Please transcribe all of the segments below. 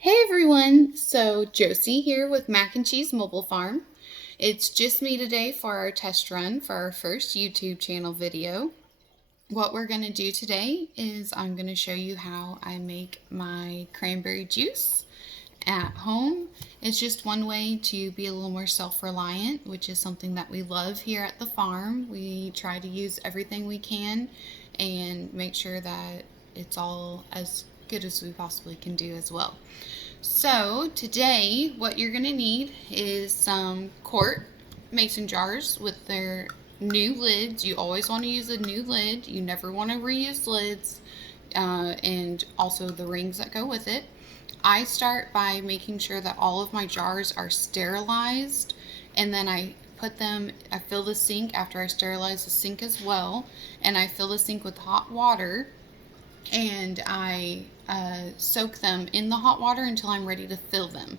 Hey everyone, so Josie here with Mac and Cheese Mobile Farm. It's just me today for our test run for our first YouTube channel video. What we're going to do today is I'm going to show you how I make my cranberry juice at home. It's just one way to be a little more self-reliant, which is something that we love here at the farm. We try to use everything we can and make sure that it's all as good as we possibly can do as well. So today what you're going to need is some quart mason jars with their new lids. You always want to use a new lid. You never want to reuse lids, and also the rings that go with it. I start by making sure that all of my jars are sterilized, and then I fill the sink after I sterilize the sink as well, and I fill the sink with hot water, and I soak them in the hot water until I'm ready to fill them.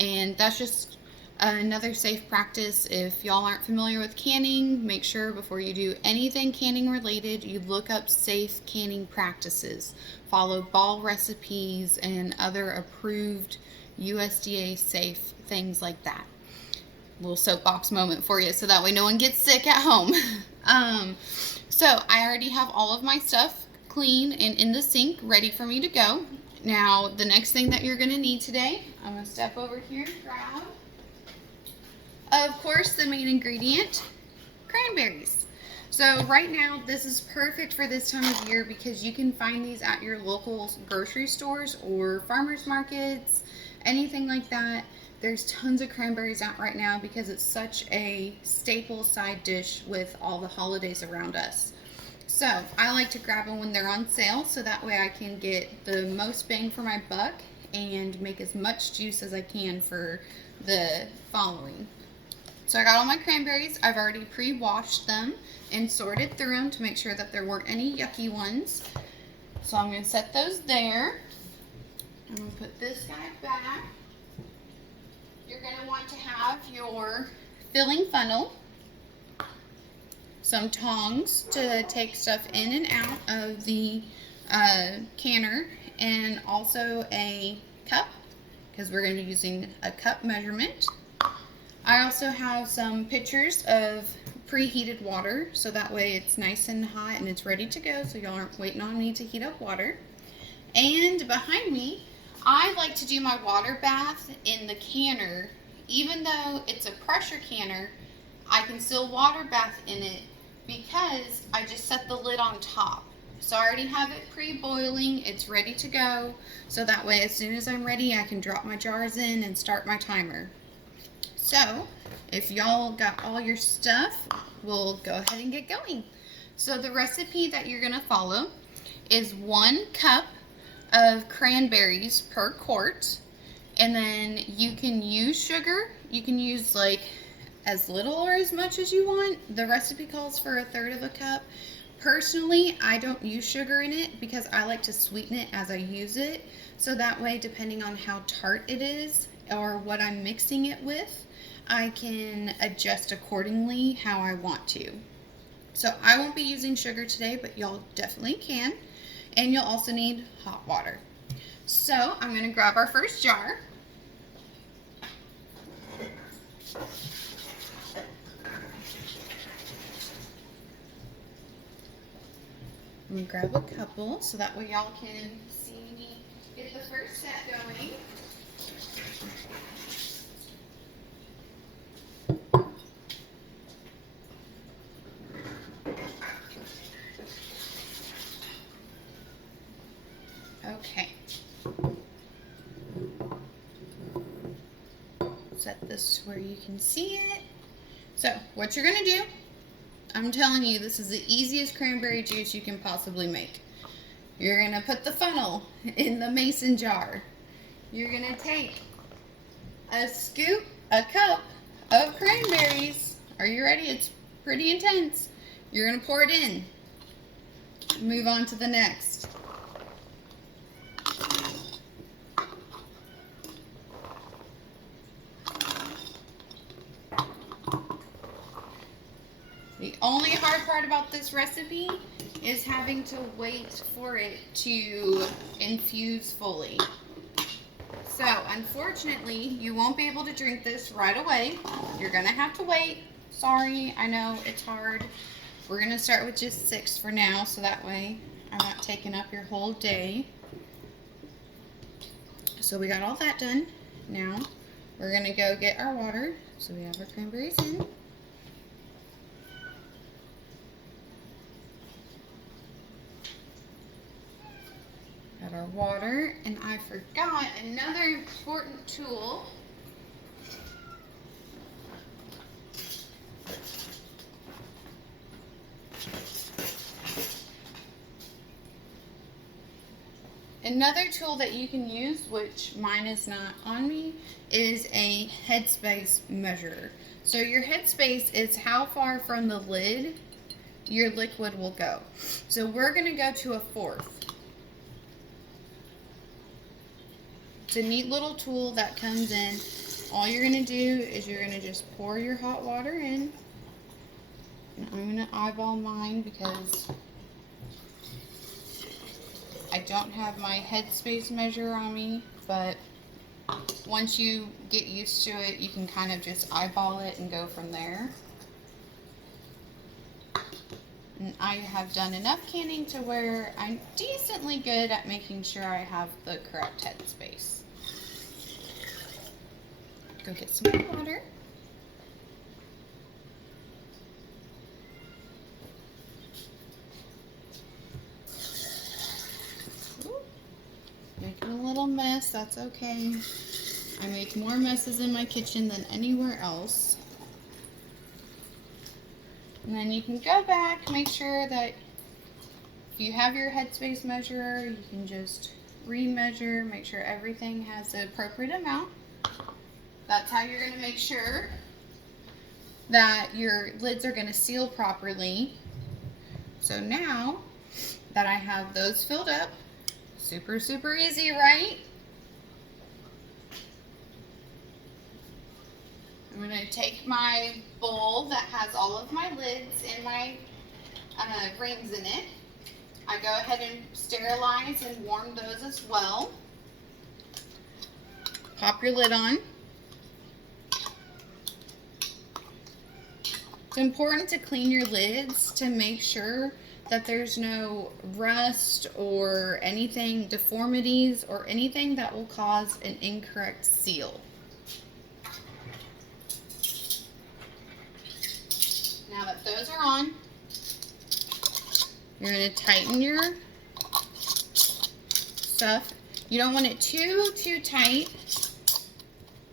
And that's just another safe practice. If y'all aren't familiar with canning, make sure before you do anything canning related, you look up safe canning practices. Follow ball recipes and other approved USDA safe things like that. Little soapbox moment for you so that way no one gets sick at home. So I already have all of my stuff clean and in the sink ready for me to go. Now the next thing that you're going to need today, I'm going to step over here and grab, of course, the main ingredient, cranberries. So right now this is perfect for this time of year because you can find these at your local grocery stores or farmers markets, anything like that. There's tons of cranberries out right now because it's such a staple side dish with all the holidays around us. So I like to grab them when they're on sale so that way I can get the most bang for my buck and make as much juice as I can for the following. So I got all my cranberries. I've already pre-washed them and sorted through them to make sure that there weren't any yucky ones. So I'm going to set those there. I'm going to put this guy back. You're going to want to have your filling funnel, some tongs to take stuff in and out of the canner, and also a cup because we're going to be using a cup measurement. I also have some pitchers of preheated water so that way it's nice and hot and it's ready to go so y'all aren't waiting on me to heat up water. And behind me, I like to do my water bath in the canner. Even though it's a pressure canner, I can still water bath in it because I just set the lid on top. So I already have it pre-boiling, it's ready to go. So that way as soon as I'm ready, I can drop my jars in and start my timer. So if y'all got all your stuff, we'll go ahead and get going. So the recipe that you're gonna follow is 1 cup of cranberries per quart. And then you can use sugar. You can use like as little or as much as you want. The recipe calls for 1/3 of a cup. Personally, I don't use sugar in it because I like to sweeten it as I use it. So that way, depending on how tart it is or what I'm mixing it with, I can adjust accordingly how I want to. So I won't be using sugar today, but y'all definitely can. And you'll also need hot water. So I'm going to grab our first jar. I'm going to grab a couple so that way y'all can see me get the first set going. Okay. Set this where you can see it. So what you're going to do, I'm telling you, this is the easiest cranberry juice you can possibly make. You're going to put the funnel in the mason jar. You're going to take a cup of cranberries. Are you ready? It's pretty intense. You're going to pour it in. Move on to the next. The only hard part about this recipe is having to wait for it to infuse fully. unfortunately, you won't be able to drink this right away. You're gonna have to wait. Sorry, I know it's hard. We're gonna start with just 6 for now, so that way I'm not taking up your whole day. So we got all that done. Now we're gonna go get our water. So we have our cranberries in. Got our water, and I forgot another important tool. Another tool that you can use, which mine is not on me, is a headspace measure. So your headspace is how far from the lid your liquid will go. So we're going to go to 1/4. It's a neat little tool that comes in. All you're going to do is you're going to just pour your hot water in. And I'm going to eyeball mine because I don't have my headspace measure on me, but once you get used to it, you can kind of just eyeball it and go from there. And I have done enough canning to where I'm decently good at making sure I have the correct headspace. Go get some more water. Making a little mess, that's okay. I make more messes in my kitchen than anywhere else. And then you can go back, make sure that if you have your headspace measurer, you can just re-measure, make sure everything has the appropriate amount. That's how you're going to make sure that your lids are going to seal properly. So now that I have those filled up, super, super easy, right? I'm going to take my bowl that has all of my lids and my rings in it. I go ahead and sterilize and warm those as well. Pop your lid on. It's important to clean your lids to make sure that there's no rust or anything, deformities, or anything that will cause an incorrect seal. Now that those are on, you're going to tighten your stuff. You don't want it too tight,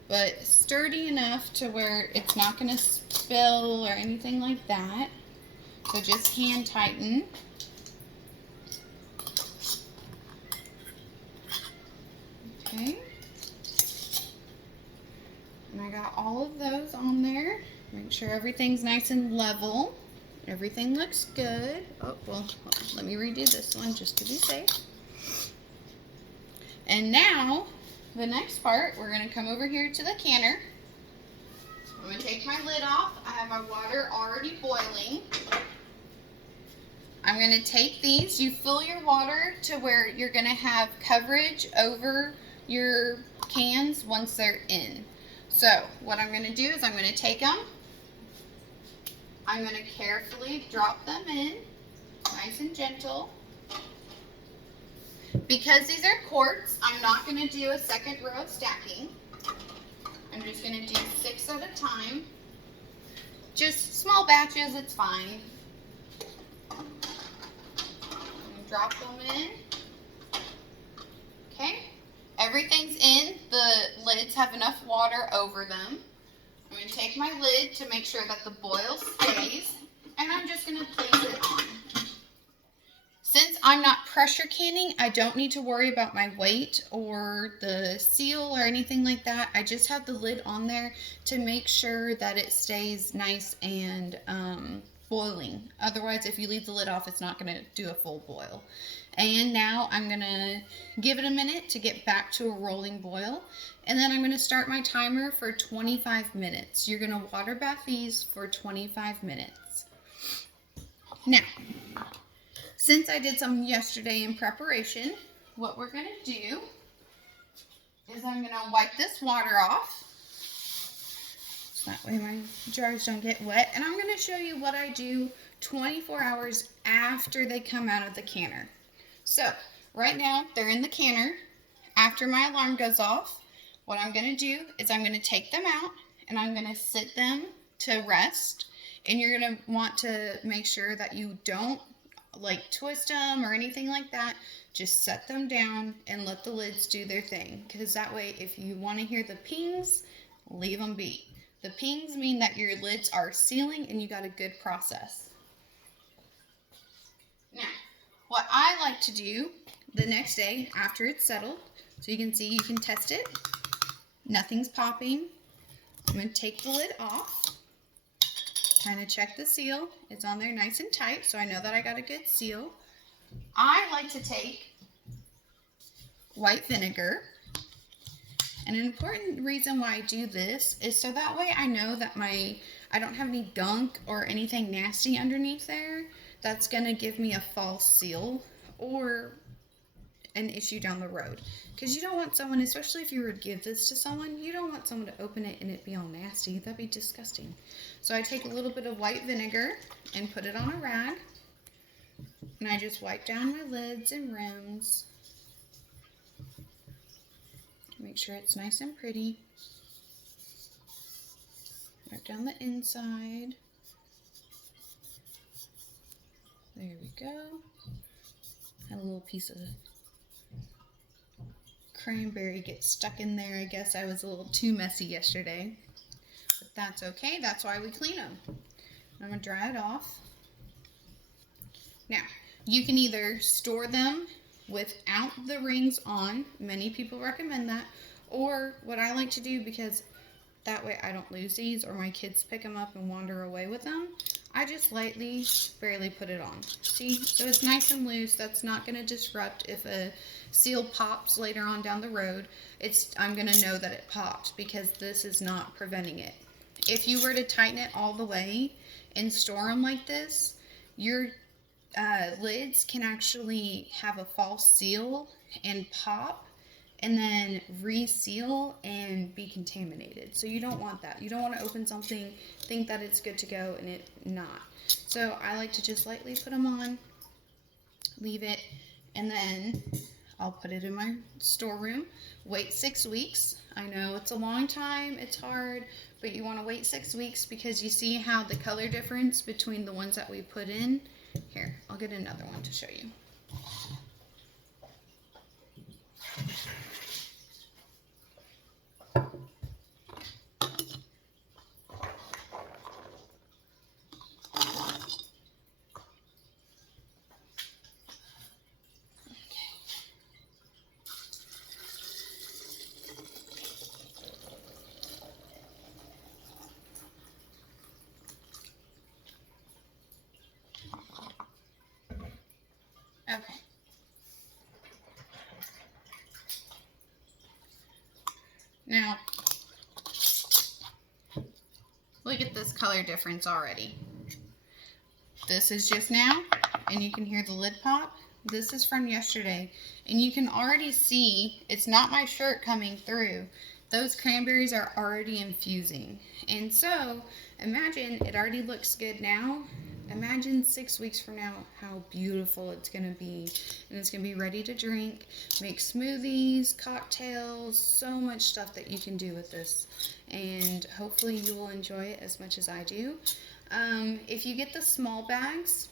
but sturdy enough to where it's not going to spill or anything like that. So just hand tighten. Okay. And I got all of those on there. Make sure everything's nice and level. Everything looks good. Oh, well, let me redo this one just to be safe. And now, the next part, we're going to come over here to the canner. I'm going to take my lid off. I have my water already boiling. I'm going to take these. You fill your water to where you're going to have coverage over your cans once they're in. So what I'm going to do is I'm going to take them. I'm going to carefully drop them in, nice and gentle. Because these are quarts, I'm not going to do a second row of stacking. I'm just going to do 6 at a time. Just small batches, it's fine. Drop them in. Okay, everything's in. The lids have enough water over them. I'm going to take my lid to make sure that the boil stays, and I'm just going to place it on. Since I'm not pressure canning, I don't need to worry about my weight or the seal or anything like that. I just have the lid on there to make sure that it stays nice and boiling. Otherwise, if you leave the lid off, it's not going to do a full boil. And now I'm going to give it a minute to get back to a rolling boil. And then I'm going to start my timer for 25 minutes. You're going to water bath these for 25 minutes. Now, since I did some yesterday in preparation, what we're going to do is is I'm going to wipe this water off. So that way my jars don't get wet. And I'm going to show you what I do 24 hours after they come out of the canner. So right now they're in the canner. After my alarm goes off, what I'm going to do is I'm going to take them out and I'm going to sit them to rest. And you're going to want to make sure that you don't like twist them or anything like that. Just set them down and let the lids do their thing, because that way if you want to hear the pings, leave them be. The pings mean that your lids are sealing and you got a good process. Now, what I like to do the next day after it's settled, so you can see, you can test it, nothing's popping. I'm going to take the lid off, kind of check the seal. It's on there nice and tight, so I know that I got a good seal. I like to take white vinegar, and an important reason why I do this is so that way I know that I don't have any gunk or anything nasty underneath there that's going to give me a false seal or an issue down the road. Because you don't want someone, especially if you were to give this to someone, you don't want someone to open it and it be all nasty. That'd be disgusting. So I take a little bit of white vinegar and put it on a rag, and I just wipe down my lids and rims. Make sure it's nice and pretty. Wipe down the inside. There we go. Had a little piece of cranberry get stuck in there. I guess I was a little too messy yesterday, but that's okay. That's why we clean them. I'm gonna dry it off. Now, you can either store them without the rings on. Many people recommend that. Or what I like to do, because that way I don't lose these or my kids pick them up and wander away with them, I just lightly, barely put it on. See? So it's nice and loose. That's not going to disrupt if a seal pops later on down the road. I'm going to know that it popped because this is not preventing it. If you were to tighten it all the way and store them like this, your lids can actually have a false seal and pop and then reseal and be contaminated. So you don't want that. You don't want to open something, think that it's good to go, and it not. So I like to just lightly put them on, leave it, and then I'll put it in my storeroom. Wait 6 weeks. I know it's a long time, it's hard, but you want to wait 6 weeks because you see how the color difference between the ones that we put in. Here, I'll get another one to show you. Okay. Now, look at this color difference already. This is just now, and you can hear the lid pop. This is from yesterday, and you can already see it's not my shirt coming through. Those cranberries are already infusing. And so, imagine it already looks good now. Imagine 6 weeks from now how beautiful it's going to be. And it's going to be ready to drink, make smoothies, cocktails, so much stuff that you can do with this. And hopefully you will enjoy it as much as I do. If you get the small bags,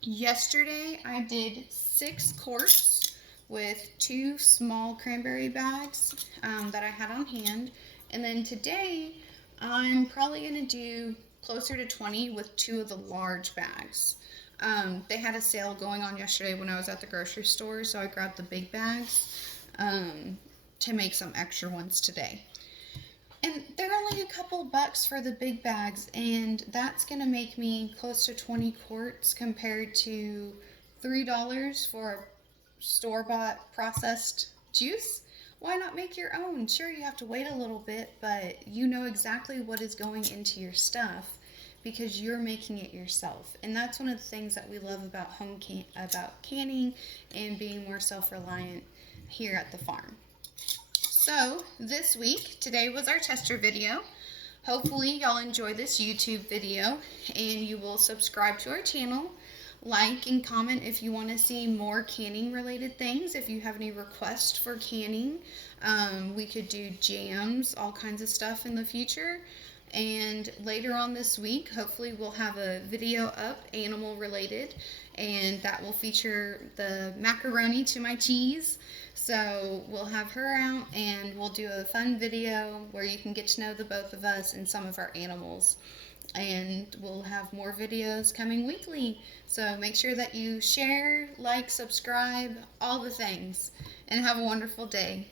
yesterday I did 6 quarts with 2 small cranberry bags that I had on hand. And then today I'm probably going to do closer to 20 with 2 of the large bags. They had a sale going on yesterday when I was at the grocery store, so I grabbed the big bags to make some extra ones today. And they're only a couple bucks for the big bags, and that's going to make me close to 20 quarts compared to $3 for a store-bought processed juice. Why not make your own? Sure, you have to wait a little bit, but you know exactly what is going into your stuff because you're making it yourself. And that's one of the things that we love about about canning and being more self-reliant here at the farm. So this week, today was our tester video. Hopefully y'all enjoy this YouTube video and you will subscribe to our channel, like and comment if you want to see more canning related things. If you have any requests for canning, we could do jams, all kinds of stuff in the future. And later on this week, hopefully we'll have a video up, animal related, and that will feature the macaroni to my cheese. So we'll have her out and we'll do a fun video where you can get to know the both of us and some of our animals. And we'll have more videos coming weekly. So make sure that you share, like, subscribe, all the things. And have a wonderful day.